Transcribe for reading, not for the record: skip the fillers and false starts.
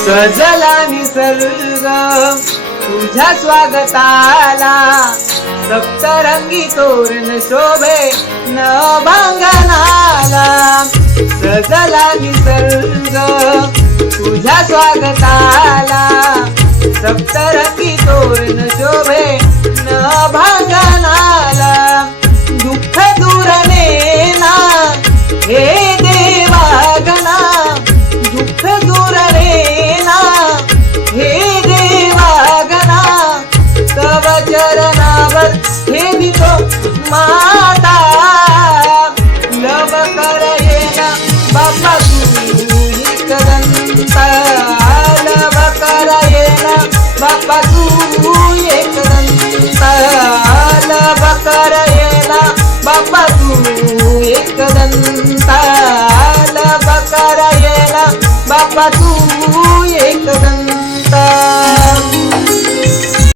सजला निसर्ग तुझ्या स्वागताला, सप्तरंगी तोरण शोभे नभांगणाला. सजला निसर्ग तुझ्या स्वागताला, सप्तरंगी तोरण शोभे नभांगणाला. दुःख दूर नेना हे देवागणा, दुःख दूर नेना हे देवागणा. तव चरणावर ठेवितो माता, लव कर येना बाप्पा तू एकदंता. लव कर येना बाप्पा तू एकदंता. लव कर येना बाप्पा तू एकदंता. लव कर येना बाप्पा तू एकदंता.